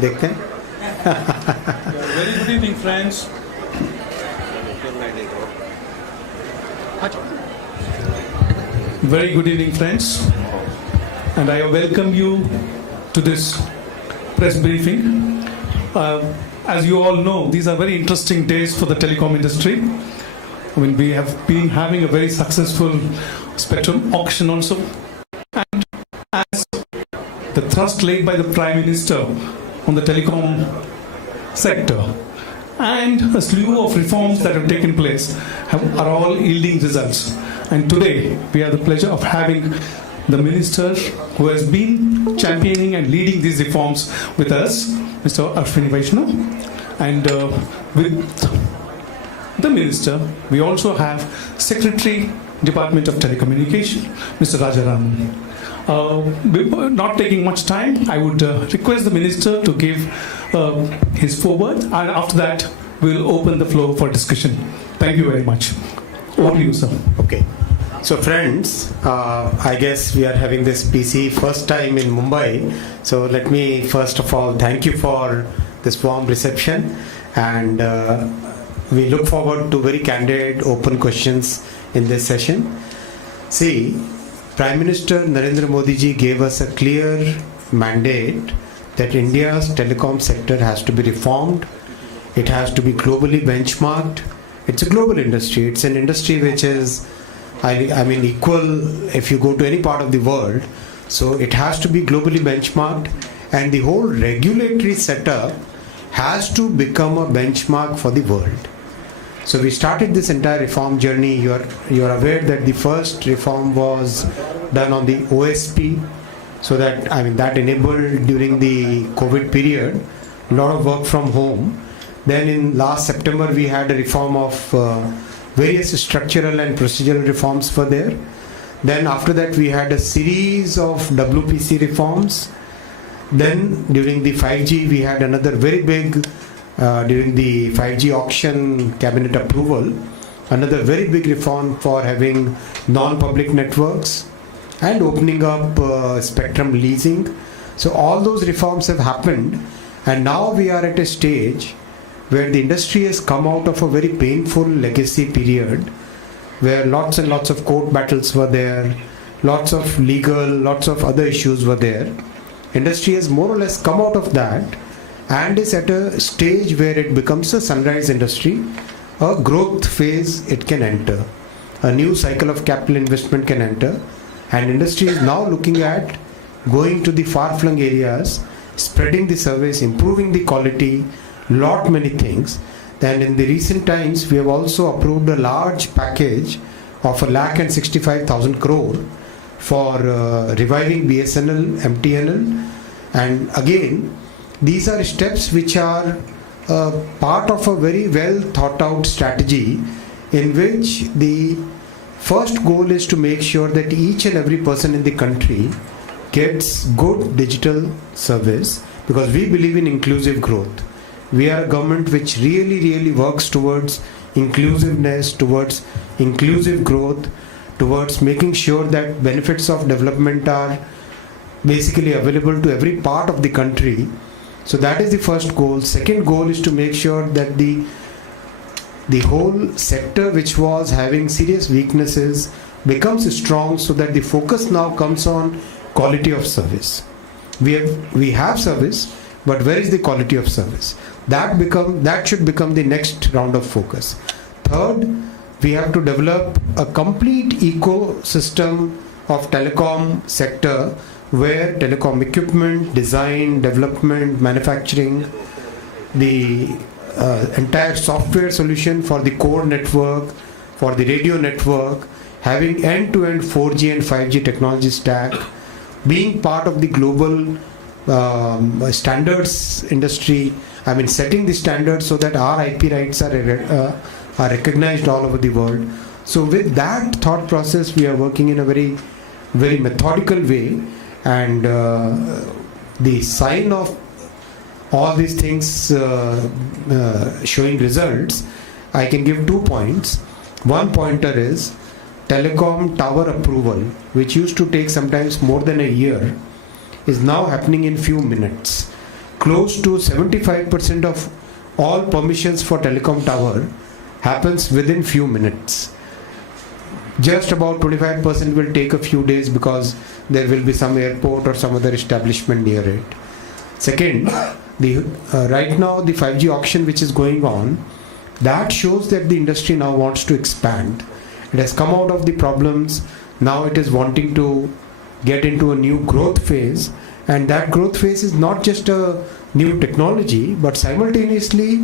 देखते हैं. Very good evening, friends. Very good evening, friends. And I welcome you to this press briefing. As you all know, these are very interesting days for the telecom industry. I mean, we have been having a very successful spectrum auction also. And as the thrust laid by the Prime Minister on the telecom sector and a slew of reforms that have taken place are all yielding results. And today we have the pleasure of having the Minister who has been championing and leading these reforms with us, Mr. Ashvini Vaishnaw. And with the Minister, we also have Secretary, Department of Telecommunication, Mr. Rajaraman. Not taking much time, I would request the Minister to give his foreword, and after that, we'll open the floor for discussion. Thank you very much. Over to you, sir. Okay. So friends, I guess we are having this PC first time in Mumbai. So let me first of all thank you for this warm reception, and we look forward to very candid, open questions in this session. See, Prime Minister Narendra Modi ji gave us a clear mandate that India's telecom sector has to be reformed. It has to be globally benchmarked. It's a global industry. It's an industry which is, I mean, equal if you go to any part of the world. So it has to be globally benchmarked, and the whole regulatory setup has to become a benchmark for the world. So we started this entire reform journey. You are aware that the first reform was done on the OSP, so that, I mean, that enabled during the COVID period a lot of work from home. Then in last September we had a reform of various structural and procedural reforms were there. Then after that we had a series of WPC reforms. Then during the 5G we had another very big, during the 5G auction cabinet approval, another very big reform for having non-public networks and opening up spectrum leasing. So all those reforms have happened, and now we are at a stage where the industry has come out of a very painful legacy period where lots and lots of court battles were there, lots of legal, lots of other issues were there. Industry has more or less come out of that and is at a stage where it becomes a sunrise industry, a growth phase it can enter, a new cycle of capital investment can enter, and industry is now looking at going to the far-flung areas, spreading the service, improving the quality, lot many things. Then in the recent times we have also approved a large package of 1,65,000 crore for reviving BSNL, MTNL, and again these are steps which are part of a very well thought out strategy in which the first goal is to make sure that each and every person in the country gets good digital service, because we believe in inclusive growth. We are a government which really works towards inclusiveness, towards inclusive growth, towards making sure that benefits of development are basically available to every part of the country. So that is the first goal. Second goal is to make sure that the whole sector which was having serious weaknesses becomes strong, so that the focus now comes on quality of service. We have service, but where is the quality of service? That should become the next round of focus. Third, we have to develop a complete ecosystem of telecom sector where telecom equipment, design, development, manufacturing, the entire software solution for the core network, for the radio network, having end-to-end 4G and 5G technology stack, being part of the global standards industry. I mean, setting the standards so that our IP rights are recognized all over the world. So with that thought process, we are working in a very methodical way, and the sign of all these things showing results, I can give 2 points. One pointer is telecom tower approval, which used to take sometimes more than a year, is now happening in few minutes. close to 75% of all permissions for telecom tower happens within few minutes. Just about 25% will take a few days because there will be some airport or some other establishment near it. Second, right now the 5G auction which is going on, that shows that the industry now wants to expand. It has come out of the problems. Now it is wanting to get into a new growth phase, and that growth phase is not just a new technology, but simultaneously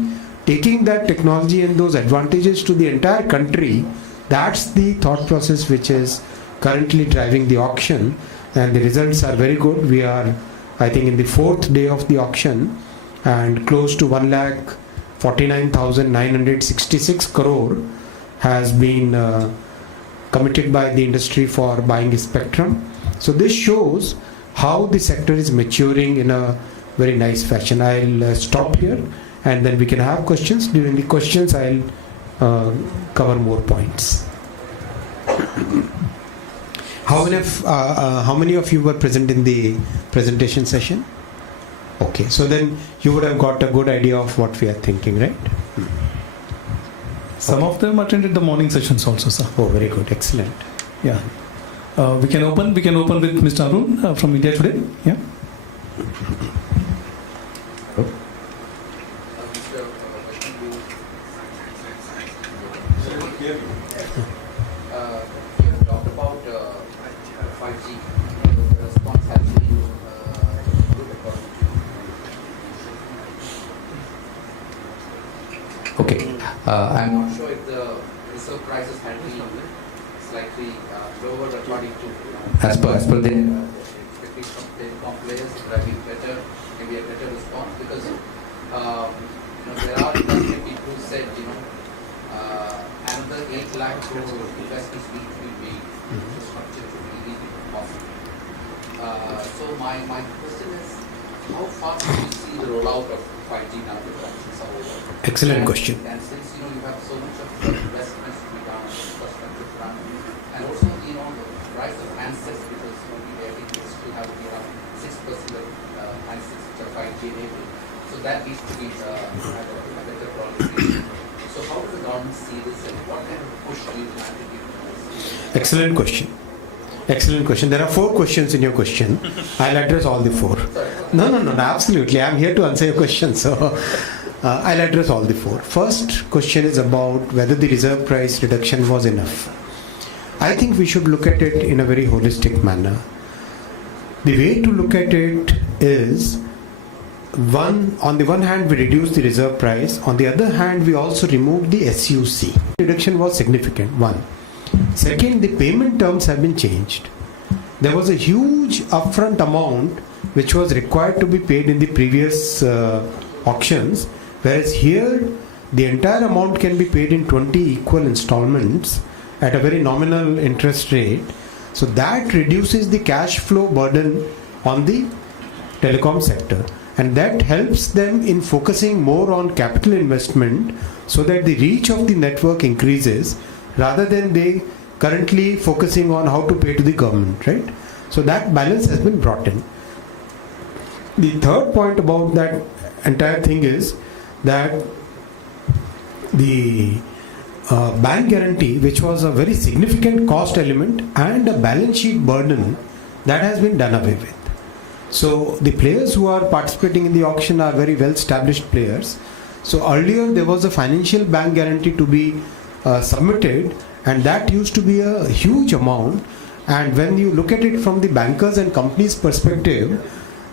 taking that technology and those advantages to the entire country. That's the thought process which is currently driving the auction, and the results are very good. We are, I think, in the 4th day of the auction, and close to 1,49,966 crore has been committed by the industry for buying a spectrum. So this shows how the sector is maturing in a very nice fashion. I'll stop here and then we can have questions. During the questions I'll cover more points. How many of you were present in the presentation session? Okay, so then you would have got a good idea of what we are thinking, right? Some of them attended the morning sessions also, sir. Oh, very good, excellent. Yeah. We can open with Mr. Arun from India Today. Yeah. You talked about 5G. The response has been good according to. Okay. I'm not sure if the reserve prices had been slightly lower according to as per the expectations from telecom players. It would have been better, maybe a better response because there are industry people who said another 8 lakh crore investments will be infrastructure to be possible. So my question is, how fast do you see the rollout of 5G now? Excellent question. And since you have so much of investments to be done, infrastructure done, and also the price of handsets, because we still have around 6% of handsets which are 5G enabled. So that needs to be a better proliferation. So how does the government see this, and what kind of push do you plan to give? Excellent question. Excellent question. There are 4 questions in your question. I'll address all the 4. No, absolutely. I'm here to answer your question. So I'll address all the 4. First question is about whether the reserve price reduction was enough. I think we should look at it in a very holistic manner. The way to look at it is, on the one hand, we reduced the reserve price. On the other hand, we also removed the SUC. Reduction was significant, one. Second, the payment terms have been changed. There was a huge upfront amount which was required to be paid in the previous auctions, whereas here the entire amount can be paid in 20 equal installments at a very nominal interest rate. So that reduces the cash flow burden on the telecom sector, and that helps them in focusing more on capital investment so that the reach of the network increases rather than they currently focusing on how to pay to the government, right? So that balance has been brought in. The third point about that entire thing is that the bank guarantee, which was a very significant cost element and a balance sheet burden, that has been done away with. So the players who are participating in the auction are very well established players. So earlier there was a financial bank guarantee to be submitted, and that used to be a huge amount. And when you look at it from the bankers and companies perspective,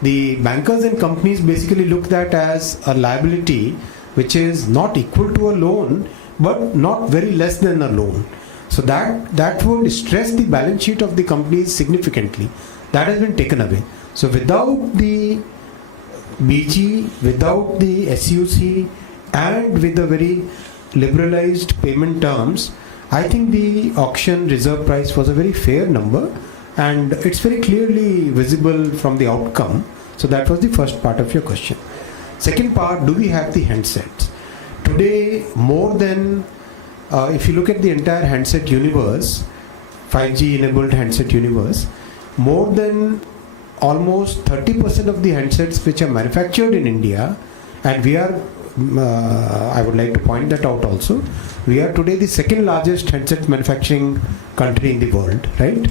the bankers and companies basically look at as a liability which is not equal to a loan but not very less than a loan. So that would stress the balance sheet of the companies significantly. That has been taken away. So without the BG, without the SUC, and with the very liberalized payment terms, I think the auction reserve price was a very fair number, and it's very clearly visible from the outcome. So that was the first part of your question. Second part, do we have the handsets? Today, more than, if you look at the entire handset universe, 5G enabled handset universe, more than almost 30% of the handsets which are manufactured in India, and we are, I would like to point that out also, we are today the second largest handset manufacturing country in the world, right?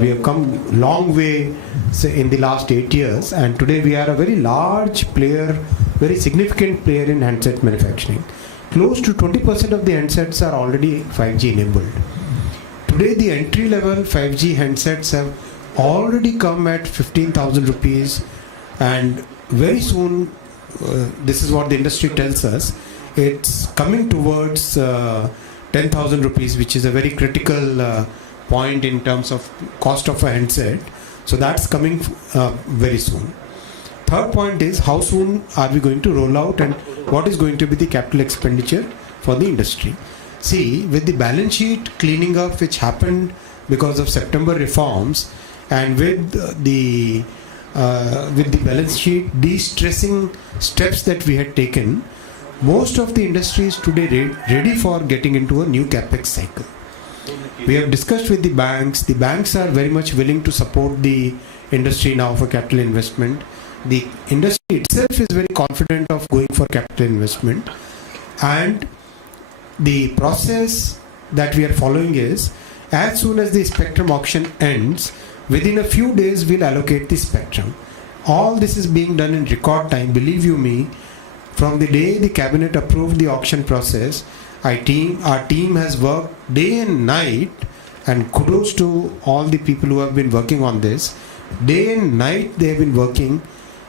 We have come long way in the last 8 years, and today we are a very large player, very significant player in handset manufacturing. Close to 20% of the handsets are already 5G enabled. Today the entry level 5G handsets have already come at 15,000 rupees, and very soon, this is what the industry tells us, it's coming towards 10,000 rupees, which is a very critical point in terms of cost of a handset. So that's coming very soon. Third point is, how soon are we going to roll out, and what is going to be the capital expenditure for the industry? See, with the balance sheet cleaning up which happened because of September reforms, and with the balance sheet de-stressing steps that we had taken, most of the industry is today ready for getting into a new capex cycle. We have discussed with the banks. The banks are very much willing to support the industry now for capital investment. The industry itself is very confident of going for capital investment, and the process that we are following is, as soon as the spectrum auction ends, within a few days we'll allocate the spectrum. All this is being done in record time. Believe you me, from the day the cabinet approved the auction process, our team has worked day and night, and kudos to all the people who have been working on this. Day and night they have been working,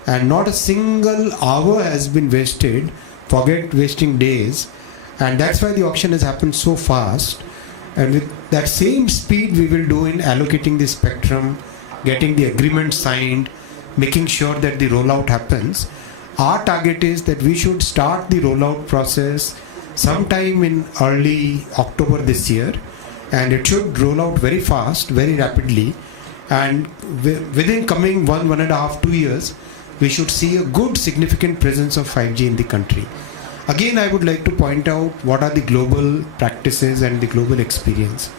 and not a single hour has been wasted. Forget wasting days. And that's why the auction has happened so fast. And with that same speed we will do in allocating the spectrum, getting the agreement signed, making sure that the rollout happens. Our target is that we should start the rollout process sometime in early October this year, and it should roll out very fast, very rapidly, and within coming 1.5, 2 years, we should see a good significant presence of 5G in the country. Again, I would like to point out what are the global practices and the global experience.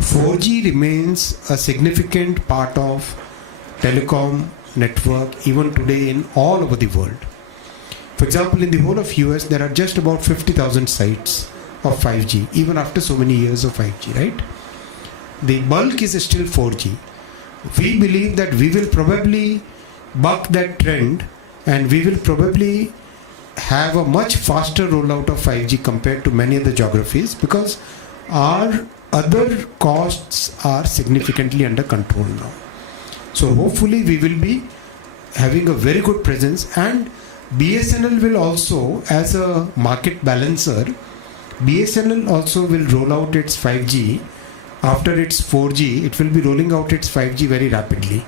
4G remains a significant part of telecom network even today in all over the world. For example, in the whole of US, there are just about 50,000 sites of 5G, even after so many years of 5G, right? The bulk is still 4G. We believe that we will probably buck that trend, and we will probably have a much faster rollout of 5G compared to many other geographies, because our other costs are significantly under control now. So hopefully we will be having a very good presence, and BSNL will also, as a market balancer, BSNL also will roll out its 5G. After its 4G, it will be rolling out its 5G very rapidly.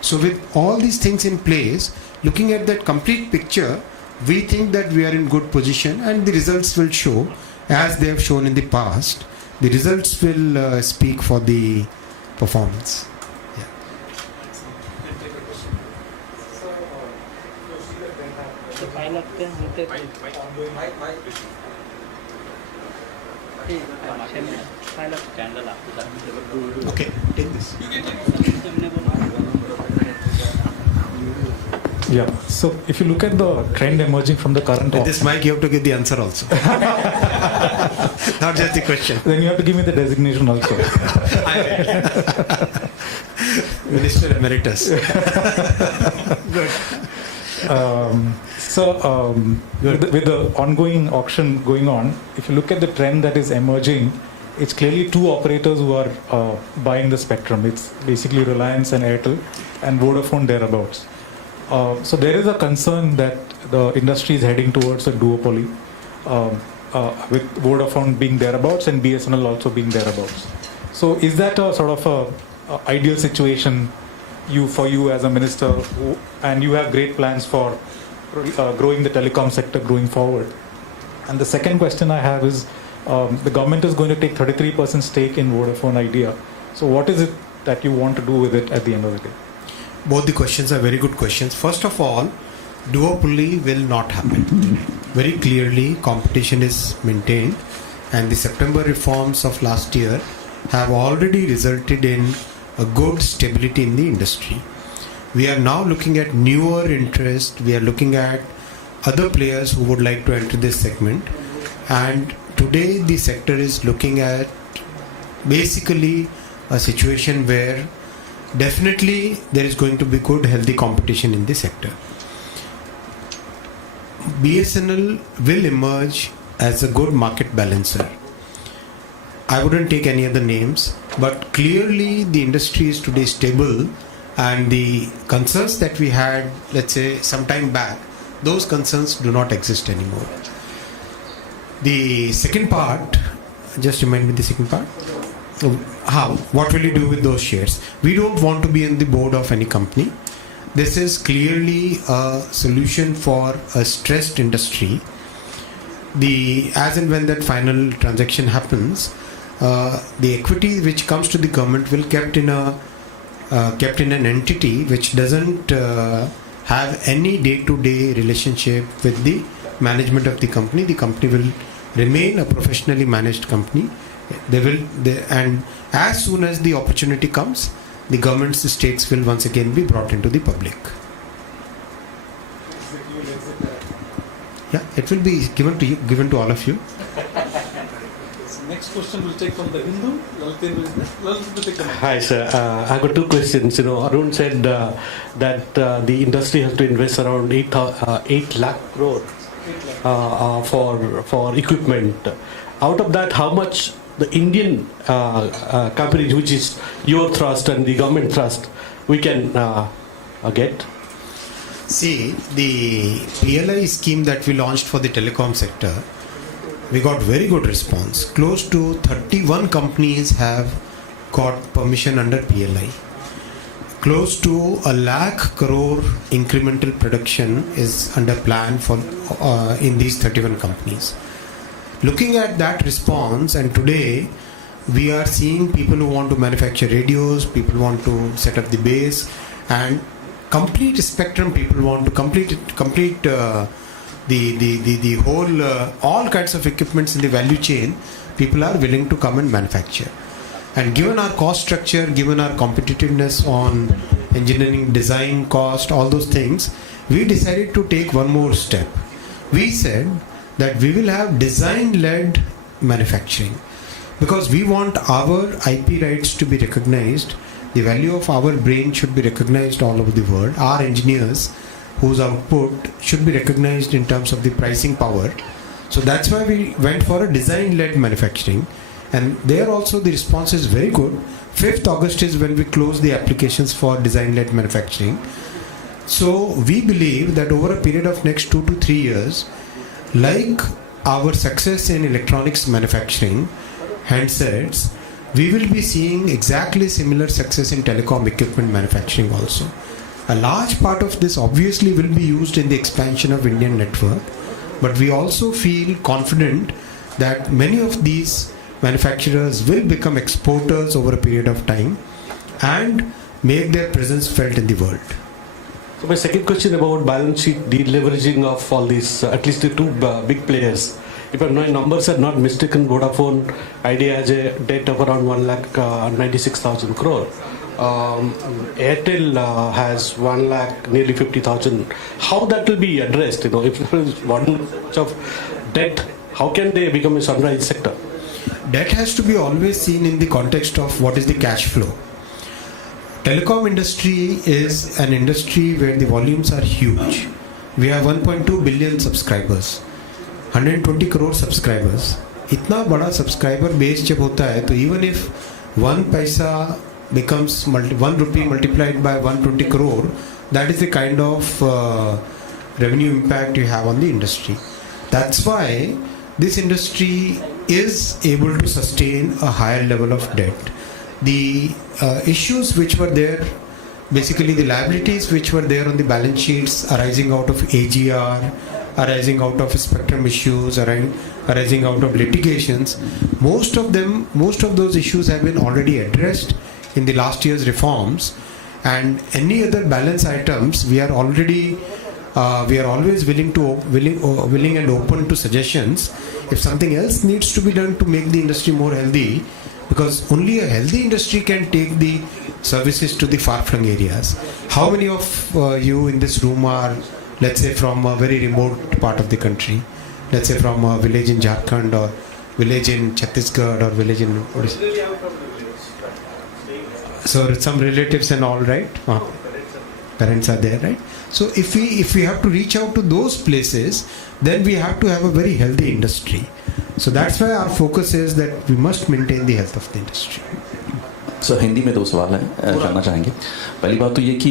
So with all these things in place, looking at that complete picture, we think that we are in good position, and the results will show, as they have shown in the past. The results will speak for the performance. Yeah. Okay, take this. Yeah, so if you look at the trend emerging from the current... With this mic, you have to give the answer also. Not just the question. Then you have to give me the designation also. Minister Emeritus. Good. With the ongoing auction going on, if you look at the trend that is emerging, it's clearly two operators who are buying the spectrum. It's basically Reliance and Airtel, and Vodafone thereabouts. So there is a concern that the industry is heading towards a duopoly, with Vodafone being thereabouts and BSNL also being thereabouts. So is that a sort of a ideal situation for you as a minister, and you have great plans for growing the telecom sector going forward? And the second question I have is, the government is going to take 33% stake in Vodafone Idea. So what is it that you want to do with it at the end of the day? Both the questions are very good questions. First of all, duopoly will not happen. Very clearly, competition is maintained, and the September reforms of last year have already resulted in a good stability in the industry. We are now looking at newer interest. We are looking at other players who would like to enter this segment. And today the sector is looking at basically a situation where definitely there is going to be good, healthy competition in the sector. BSNL will emerge as a good market balancer. I wouldn't take any other names, but clearly the industry is today stable, and the concerns that we had, let's say, some time back, those concerns do not exist anymore. The second part, just remind me the second part. What will you do with those shares? We don't want to be on the board of any company. This is clearly a solution for a stressed industry. As and when that final transaction happens, the equity which comes to the government will kept in an entity which doesn't have any day-to-day relationship with the management of the company. The company will remain a professionally managed company. And as soon as the opportunity comes, the government's stakes will once again be brought into the public. Yeah, it will be given to all of you. Next question we'll take from the Hindu. Lalit will take the mic. Hi sir, I got two questions. Arun said that the industry has to invest around 8 lakh crore for equipment. Out of that, how much the Indian companies, which is your trust and the government trust, we can get? See, the PLI scheme that we launched for the telecom sector, we got very good response. Close to 31 companies have got permission under PLI. Close to 1 lakh crore incremental production is under plan for in these 31 companies. Looking at that response, and today we are seeing people who want to manufacture radios, people want to set up the base, and complete spectrum. People want to complete the whole all kinds of equipments in the value chain. People are willing to come and manufacture. And given our cost structure, given our competitiveness on engineering, design, cost, all those things, we decided to take one more step. We said that we will have design-led manufacturing, because we want our IP rights to be recognized. The value of our brain should be recognized all over the world. Our engineers, whose output should be recognized in terms of the pricing power. So that's why we went for a design-led manufacturing. And there also the response is very good. 5th August is when we close the applications for design-led manufacturing. So we believe that over a period of next 2 to 3 years, like our success in electronics manufacturing, handsets, we will be seeing exactly similar success in telecom equipment manufacturing also. A large part of this obviously will be used in the expansion of Indian network, but we also feel confident that many of these manufacturers will become exporters over a period of time and make their presence felt in the world. So my second question about balance sheet deleveraging of all these, at least the two big players. If my numbers are not mistaken, Vodafone Idea has a debt of around 1,96,000 crore. Airtel has 1 lakh, nearly 50,000. How that will be addressed? If there is one of debt, how can they become a sunrise sector? Debt has to be always seen in the context of what is the cash flow. Telecom industry is an industry where the volumes are huge. We have 1.2 billion subscribers, 120 crore subscribers. इतना बड़ा subscriber base जब होता है, तो even if 1 paisa becomes 1 rupee multiplied by 120 crore, that is the kind of revenue impact you have on the industry. That's why this industry is able to sustain a higher level of debt. The issues which were there, basically the liabilities which were there on the balance sheets arising out of AGR, arising out of spectrum issues, arising out of litigations, most of those issues have been already addressed in the last year's reforms, and any other balance items we are always willing and open to suggestions. If something else needs to be done to make the industry more healthy, because only a healthy industry can take the services to the far-flung areas. How many of you in this room are, let's say, from a very remote part of the country? Let's say from a village in Jharkhand or village in Chhattisgarh or village in Odisha. So some relatives and all, right? Parents are there, right? So if we have to reach out to those places, then we have to have a very healthy industry. So that's why our focus is that we must maintain the health of the industry. Sir Hindi में 2 सवाल हैं जानना चाहेंगे। पहली बात तो ये कि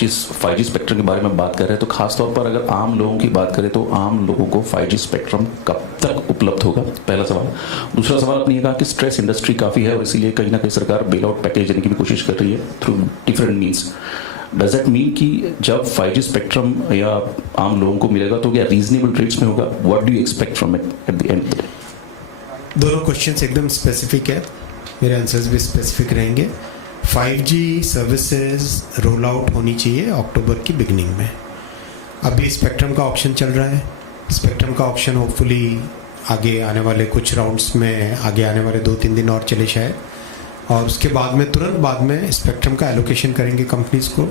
जिस 5G स्पेक्ट्रम के बारे में बात कर रहे हैं तो खास तौर पर अगर आम लोगों की बात करें तो आम लोगों को 5G स्पेक्ट्रम कब तक उपलब्ध होगा, पहला सवाल। दूसरा सवाल आपने ये कहा कि स्ट्रेस इंडस्ट्री काफ़ी है और इसीलिए कहीं ना कहीं सरकार बेल आउट पैकेज देने की भी कोशिश कर रही है through different means. Does that mean कि जब 5G स्पेक्ट्रम या आम लोगों को मिलेगा तो क्या रीजनेबल रेट्स में होगा? What do you expect from it at the end? दोनों क्वेश्चंस एकदम स्पेसिफिक है, मेरे आंसर्स भी स्पेसिफिक रहेंगे। 5G सर्विसेज रोल आउट होनी चाहिए अक्टूबर की बिगनिंग में। अभी स्पेक्ट्रम का ऑक्शन चल रहा है। स्पेक्ट्रम का ऑक्शन होपफुली आगे आने वाले कुछ राउंड्स में, आगे आने वाले 2-3 दिन और चले शायद, और उसके बाद में तुरंत बाद में स्पेक्ट्रम का एलोकेशन करेंगे कंपनीज को।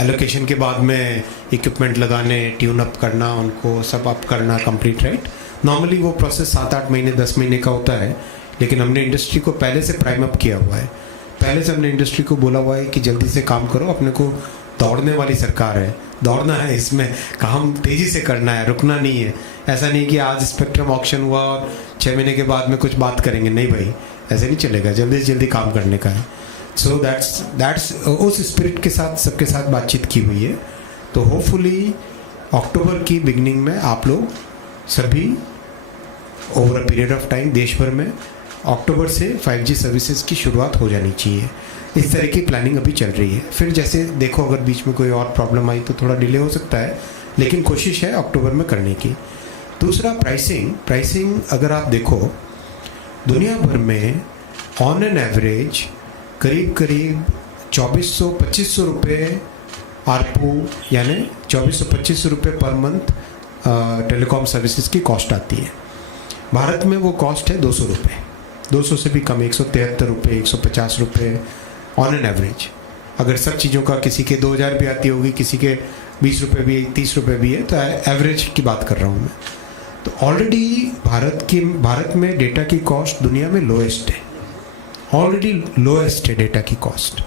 एलोकेशन के बाद में इक्विपमेंट लगाने, ट्यून अप करना, उनको सब अप करना कंप्लीट, राइट। नॉर्मली वो प्रोसेस 7-8 महीने 10 महीने का होता है, लेकिन हमने इंडस्ट्री को पहले से प्राइम अप किया हुआ है। पहले से हमने इंडस्ट्री को बोला हुआ है कि जल्दी से काम करो, अपने को दौड़ने वाली सरकार है, दौड़ना है, इसमें काम तेज़ी से करना है, रुकना नहीं है। ऐसा नहीं कि आज स्पेक्ट्रम ऑक्शन हुआ और 6 महीने के बाद में कुछ बात करेंगे, नहीं भाई, ऐसे नहीं चलेगा, जल्दी से जल्दी काम करने का है। सो दैट्स उस स्पिरिट के साथ सबके साथ बातचीत की हुई है। तो होपफुली अक्टूबर की बिगनिंग में आप लोग सभी over a period of time देश भर में अक्टूबर से 5G सर्विसेज की शुरुआत हो जानी चाहिए। इस तरह की प्लानिंग अभी चल रही है। फिर जैसे देखो अगर बीच में कोई और प्रॉब्लम आई तो थोड़ा डिले हो सकता है, लेकिन कोशिश है अक्टूबर में करने की। दूसरा प्राइसिंग अगर आप देखो दुनिया भर में ऑन एन एवरेज करीब 2400-2500 रुपये आरपू, यानी 2400-2500 रुपये पर मंथ टेलीकॉम सर्विसेज की कॉस्ट आती है। भारत में वो कॉस्ट है 200 रुपये, 200 से भी कम, 173 रुपये, 150 रुपये ऑन एन एवरेज। अगर सब चीज़ों का किसी के 2000 भी आती होगी, किसी के 20 रुपये भी, 30 रुपये भी है, तो एवरेज की बात कर रहा हूँ मैं। तो ऑलरेडी भारत में डेटा की कॉस्ट दुनिया में लोएस्ट है, ऑलरेडी लोएस्ट है डेटा की कॉस्ट।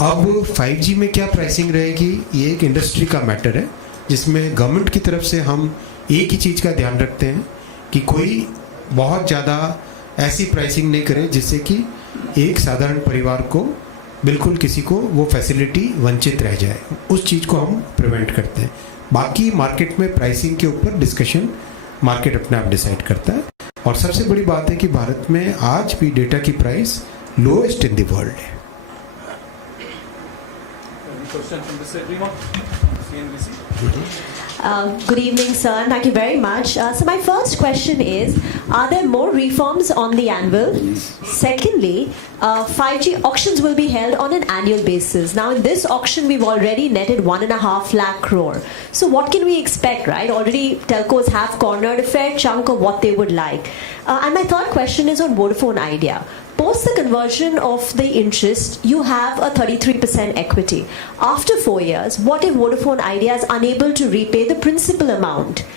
अब 5G में क्या प्राइसिंग रहेगी, ये एक इंडस्ट्री का मैटर है, जिसमें गवर्नमेंट की तरफ से हम एक ही चीज़ का ध्यान रखते हैं कि कोई बहुत ज़्यादा ऐसी प्राइसिंग नहीं करे जिससे कि एक साधारण परिवार को, बिल्कुल किसी को वो फैसिलिटी वंचित रह जाए। उस चीज़ को हम प्रिवेंट करते हैं। बाकी मार्केट में प्राइसिंग के ऊपर डिस्कशन मार्केट अपने आप डिसाइड करता है। और सबसे बड़ी बात है कि भारत में आज भी डेटा की price lowest in the world है। Good evening, sir. Thank you very much. So my first question is, are there more reforms on the anvil? Secondly, 5G auctions will be held on an annual basis. Now in this auction, we've already netted 1.5 lakh crore. So what can we expect, right? Already telcos have cornered a fair chunk of what they would like. And my third question is on Vodafone Idea. Post the conversion of the interest, you have a 33% equity. After 4 years, what if Vodafone Idea is unable to repay the principal amount?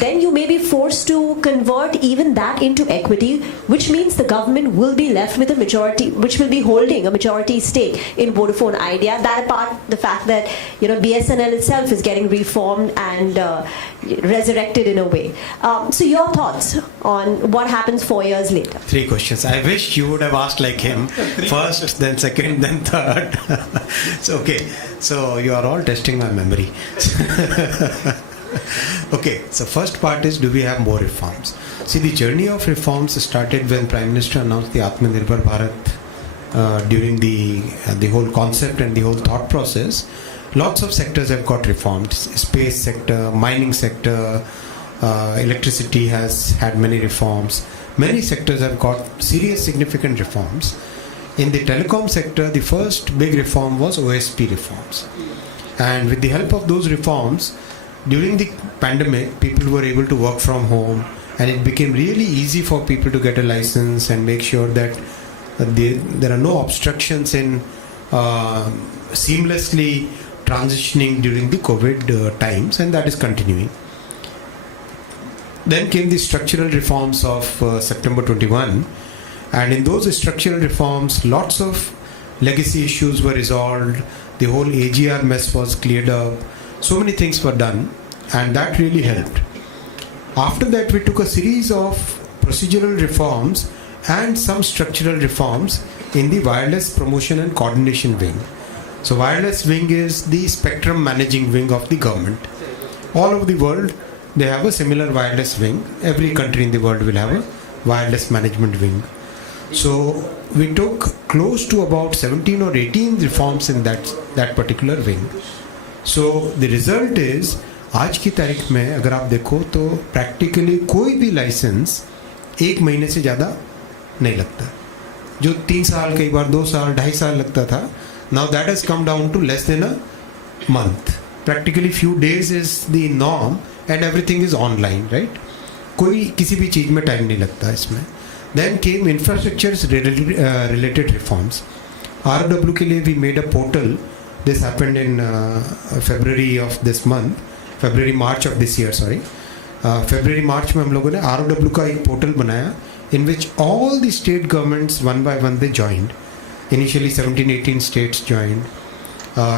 Then you may be forced to convert even that into equity, which means the government will be left with a majority, which will be holding a majority stake in Vodafone Idea. That apart, the fact that BSNL itself is getting reformed and resurrected in a way. So your thoughts on what happens 4 years later? 3 questions. I wish you would have asked like him. First, then second, then third. So, okay. So you are all testing my memory. Okay, so first part is, do we have more reforms? See, the journey of reforms started when Prime Minister announced the Atmanirbhar Bharat. During the whole concept and the whole thought process, lots of sectors have got reformed. Space sector, mining sector, electricity has had many reforms. Many sectors have got serious significant reforms. In the telecom sector, the first big reform was OSP reforms. And with the help of those reforms, during the pandemic, people were able to work from home, and it became really easy for people to get a license and make sure that there are no obstructions in seamlessly transitioning during the COVID times, and that is continuing. Then came the structural reforms of September 21, and in those structural reforms, lots of legacy issues were resolved, the whole AGR mess was cleared up, so many things were done, and that really helped. After that, we took a series of procedural reforms and some structural reforms in the wireless promotion and coordination wing. So wireless wing is the spectrum managing wing of the government. All over the world, they have a similar wireless wing. Every country in the world will have a wireless management wing. So we took close to about 17 or 18 reforms in that particular wing. So the result is, आज की तारीख में अगर आप देखो तो practically कोई भी लाइसेंस 1 महीने से ज़्यादा नहीं लगता. जो 3 साल, कई बार 2 साल, 2.5 साल लगता था, now that has come down to less than a month. Practically few days is the norm and everything is online, right? कोई किसी भी चीज़ में टाइम नहीं लगता इसमें. Then came infrastructure related reforms. ROW के लिए we made a portal. This happened in February of this month. March of this year, sorry. March में हम लोगों ने ROW का एक पोर्टल बनाया in which all the state governments one by one they joined. Initially 17-18 states joined.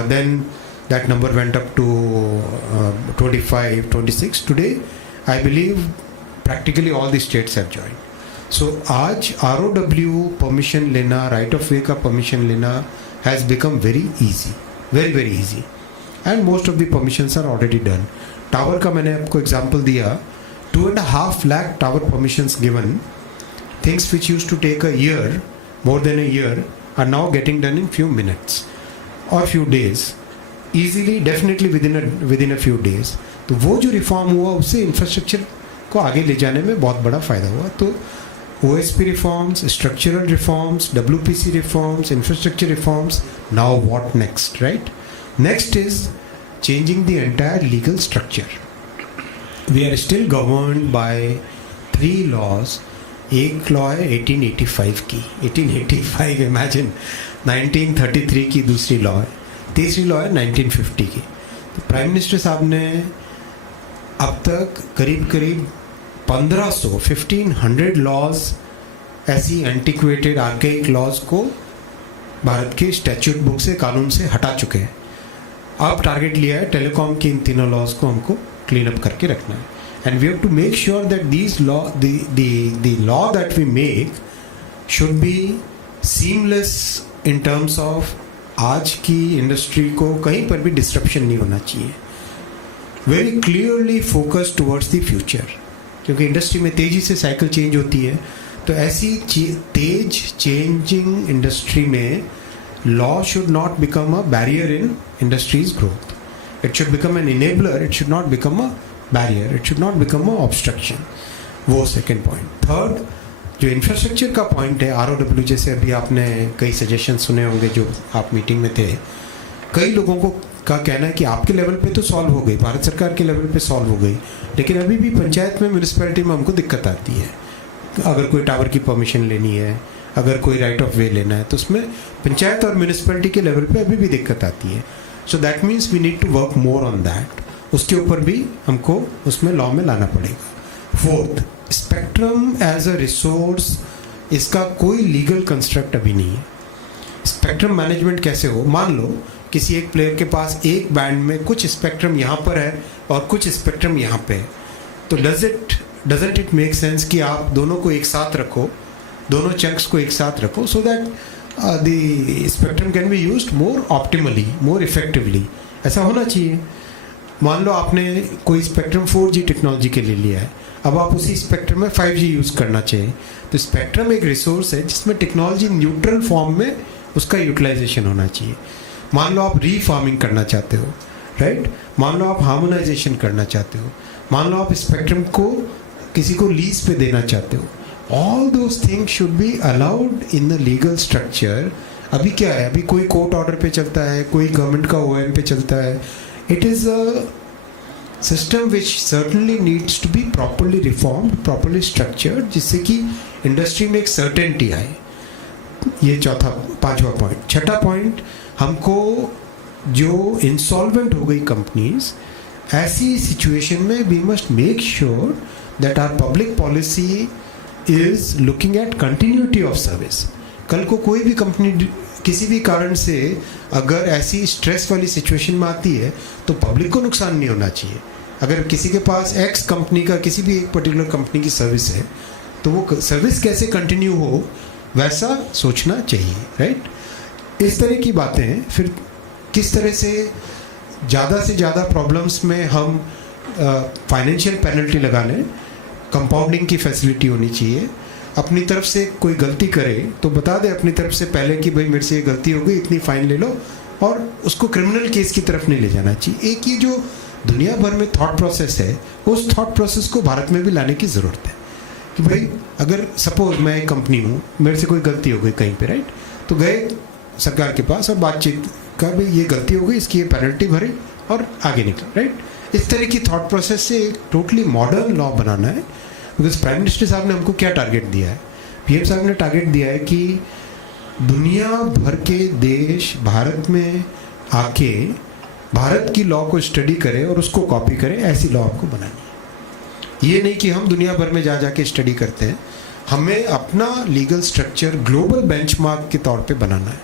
Then that number went up to 25-26. Today, I believe practically all the states have joined. So आज ROW permission लेना, right of way का permission लेना has become very easy, very very easy, and most of the permissions are already done. Tower का मैंने आपको example दिया, 2.5 lakh tower permissions given. Things which used to take a year, more than a year, are now getting done in few minutes or few days, easily, definitely within a few days. तो वो जो reform हुआ उससे infrastructure को आगे ले जाने में बहुत बड़ा फायदा हुआ. तो OSP reforms, structural reforms, WPC reforms, infrastructure reforms. Now what next, right? Next is changing the entire legal structure. We are still governed by 3 laws. एक लॉ है 1885 की, 1885 इमेजिन, 1933 की दूसरी लॉ है, तीसरी लॉ है 1950 की. तो प्राइम मिनिस्टर साहब ने अब तक करीब 1500 लॉज, ऐसी एंटिक्वेटेड आर्केइक लॉज को भारत के स्टैट्यूट बुक से, कानून से हटा चुके हैं. अब टारगेट लिया है टेलीकॉम की इन तीनों लॉज को हमको क्लीन अप करके रखना है. And we have to make sure that these the law that we make should be seamless in terms of आज की इंडस्ट्री को कहीं पर भी डिस्ट्रप्शन नहीं होना चाहिए. Very clearly focused towards the future, क्योंकि इंडस्ट्री में तेजी से साइकिल चेंज होती है. तो ऐसी तेज चेंजिंग इंडस्ट्री में law should not become a barrier in industry's growth. It should become an enabler. It should not become a barrier. It should not become a obstruction. वो second point. Third, जो infrastructure का point है, ROW, जैसे अभी आपने कई suggestion सुने होंगे जो आप मीटिंग में थे. कई लोगों को का कहना है कि आपके लेवल पे तो सॉल्व हो गई, भारत सरकार के लेवल पे सॉल्व हो गई, लेकिन अभी भी पंचायत में, म्यूनिसिपैलिटी में हमको दिक्कत आती है. अगर कोई टावर की परमिशन लेनी है, अगर कोई राइट ऑफ वे लेना है, तो उसमें पंचायत और म्यूनिसिपैलिटी के लेवल पे अभी भी दिक्कत आती है. So that means we need to work more on that. उसके ऊपर भी हमको उसमें लॉ में लाना पड़ेगा. Fourth, spectrum as a resource, इसका कोई लीगल कंस्ट्रक्ट अभी नहीं है. स्पेक्ट्रम मैनेजमेंट कैसे हो? मान लो किसी एक प्लेयर के पास एक बैंड में कुछ स्पेक्ट्रम यहाँ पर है और कुछ स्पेक्ट्रम यहाँ पे है, तो डजंट इट मेक सेंस कि आप दोनों को एक साथ रखो, दोनों चंक्स को एक साथ रखो, so that the spectrum can be used more optimally, more effectively. ऐसा होना चाहिए. मान लो आपने कोई स्पेक्ट्रम 4G टेक्नोलॉजी के लिए लिया है, अब आप उसी स्पेक्ट्रम में 5G यूज़ करना चाहिए. तो स्पेक्ट्रम एक रिसोर्स है जिसमें टेक्नोलॉजी न्यूट्रल फॉर्म में उसका यूटिलाइजेशन होना चाहिए. मान लो आप रीफार्मिंग करना चाहते हो, राइट? मान लो आप हार्मोनाइजेशन करना चाहते हो, मान लो आप स्पेक्ट्रम को किसी को लीज पे देना चाहते हो. All those things should be allowed in the legal structure. अभी क्या है, अभी कोई कोर्ट ऑर्डर पे चलता है, कोई गवर्नमेंट का OM पे चलता है. It is a system which certainly needs to be properly reformed, properly structured, जिससे कि इंडस्ट्री में एक सर्टेनिटी आए. ये चौथा 5वां पॉइंट. छठा पॉइंट, हमको जो इंसॉल्वेंट हो गई कंपनीज, ऐसी सिचुएशन में we must make sure that our public policy is looking at continuity of service. कल को कोई भी कंपनी किसी भी कारण से अगर ऐसी स्ट्रेस वाली सिचुएशन में आती है तो पब्लिक को नुकसान नहीं होना चाहिए. अगर किसी के पास एक्स कंपनी का किसी भी एक पर्टिकुलर कंपनी की सर्विस है तो वो सर्विस कैसे कंटिन्यू हो वैसा सोचना चाहिए, राइट. इस तरह की बातें. फिर किस तरह से ज़्यादा प्रॉब्लम्स में हम फाइनेंशियल पेनल्टी लगा लें, कंपाउंडिंग की फैसिलिटी होनी चाहिए. अपनी तरफ से कोई गलती करे तो बता दे अपनी तरफ से पहले कि भाई मेरे से ये गलती हो गई, इतनी फाइन ले लो, और उसको क्रिमिनल केस की तरफ नहीं ले जाना चाहिए. एक ये जो दुनिया भर में थॉट प्रोसेस है, उस थॉट प्रोसेस को भारत में भी लाने की ज़रूरत है कि भाई अगर सपोज मैं एक कंपनी हूँ, मेरे से कोई गलती हो गई कहीं पे, राइट, तो गए सरकार के पास और बातचीत का भाई ये गलती हो गई, इसकी ये पेनल्टी भरी और आगे निकल, राइट. इस तरह की थॉट प्रोसेस से एक टोटली मॉडर्न लॉ बनाना है. बिकॉज प्राइम मिनिस्टर साहब ने हमको क्या टारगेट दिया है, पीएम साहब ने टारगेट दिया है कि दुनिया भर के देश भारत में आके भारत की लॉ को स्टडी करें और उसको कॉपी करें, ऐसी लॉ आपको बनानी है. ये नहीं कि हम दुनिया भर में जा के स्टडी करते हैं. हमें अपना लीगल स्ट्रक्चर ग्लोबल बेंचमार्क के तौर पे बनाना है,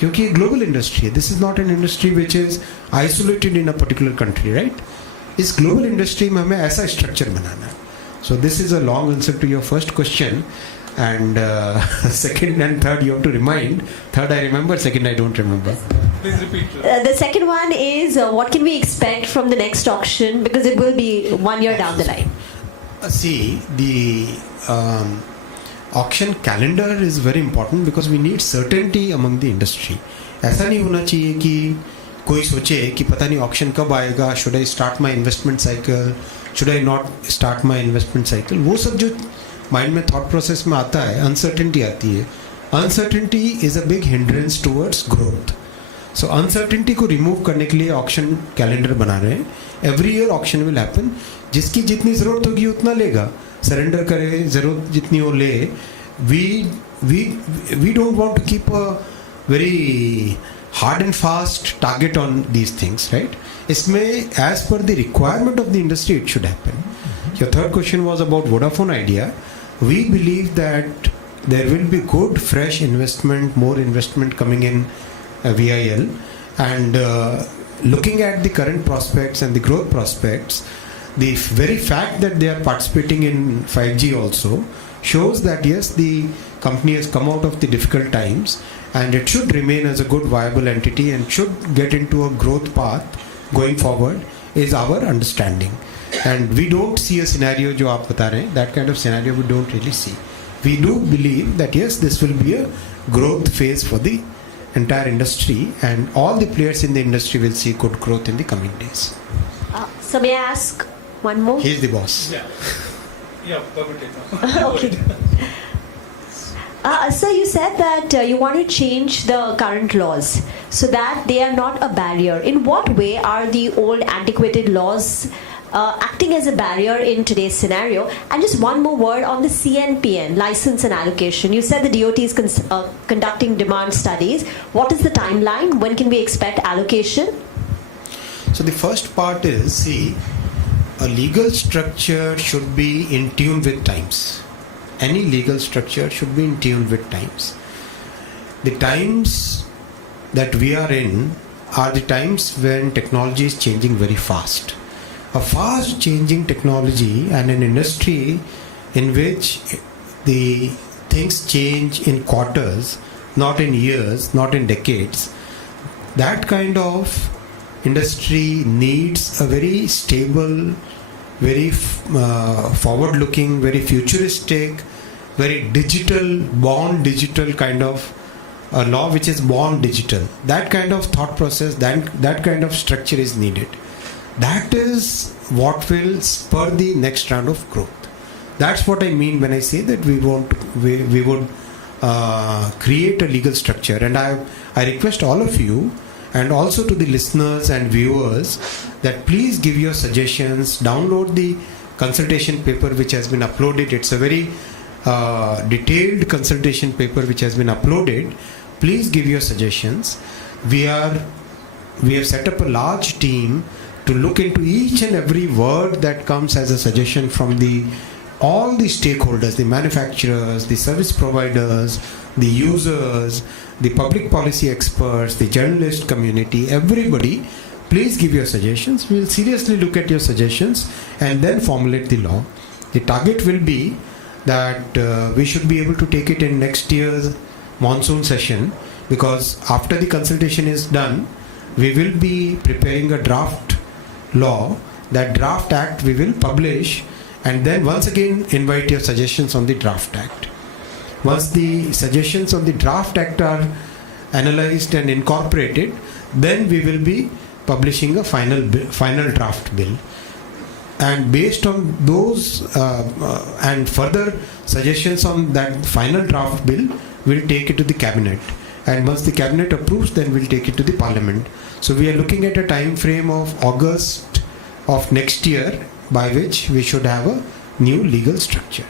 क्योंकि ग्लोबल इंडस्ट्री है. This is not an industry which is isolated in a particular country, right. इस ग्लोबल इंडस्ट्री में हमें ऐसा स्ट्रक्चर बनाना है. So this is a long answer to your first question, and second and third you have to remind. Third I remember, second I don't remember. Please repeat. The second one is what can we expect from the next auction, because it will be 1 year down the line. See, the auction calendar is very important because we need certainty among the industry. ऐसा नहीं होना चाहिए कि कोई सोचे कि पता नहीं ऑक्शन कब आएगा, should I start my investment cycle, should I not start my investment cycle. वो सब जो माइंड में थॉट प्रोसेस में आता है, अनसर्टेनिटी आती है. Uncertainty is a big hindrance towards growth. So uncertainty को रिमूव करने के लिए ऑक्शन कैलेंडर बना रहे हैं. Every year auction will happen. जिसकी जितनी ज़रूरत होगी उतना लेगा, सरेंडर करे, ज़रूरत जितनी वो ले. We don't want to keep a very hard and fast target on these things, right? इसमें as per the requirement of the industry it should happen. Your third question was about Vodafone idea. We believe that there will be good fresh investment, more investment coming in VIL, and looking at the current prospects and the growth prospects, the very fact that they are participating in 5G also shows that yes, the company has come out of the difficult times and it should remain as a good viable entity and should get into a growth path going forward is our understanding. And we don't see a scenario जो आप बता रहे हैं, that kind of scenario we don't really see. We do believe that yes, this will be a growth phase for the entire industry and all the players in the industry will see good growth in the coming days. So may I ask one more? He is the boss. Yeah, Govt. Okay. Sir, you said that you want to change the current laws so that they are not a barrier. In what way are the old antiquated laws acting as a barrier in today's scenario? And just one more word on the CNPN, license and allocation. You said the DOT is conducting demand studies. What is the timeline? When can we expect allocation? So the first part is, see, a legal structure should be in tune with times. Any legal structure should be in tune with times. The times that we are in are the times when technology is changing very fast. A fast changing technology and an industry in which the things change in quarters, not in years, not in decades. That kind of industry needs a very stable, very forward-looking, very futuristic, very digital, born digital kind of law which is born digital. That kind of thought process, that kind of structure is needed. That is what will spur the next round of growth. That's what I mean when I say that we would create a legal structure. And I request all of you and also to the listeners and viewers that please give your suggestions, download the consultation paper which has been uploaded. It's a very detailed consultation paper which has been uploaded. Please give your suggestions. We have set up a large team to look into each and every word that comes as a suggestion from all the stakeholders, the manufacturers, the service providers, the users, the public policy experts, the journalist community, everybody. Please give your suggestions. We will seriously look at your suggestions and then formulate the law. The target will be that we should be able to take it in next year's monsoon session, because after the consultation is done, we will be preparing a draft law. That draft act we will publish, and then once again invite your suggestions on the draft act. Once the suggestions on the draft act are analyzed and incorporated, then we will be publishing a final draft bill. And based on those and further suggestions on that final draft bill, we'll take it to the cabinet. And once the cabinet approves, then we'll take it to the parliament. So we are looking at a time frame of August of next year, by which we should have a new legal structure.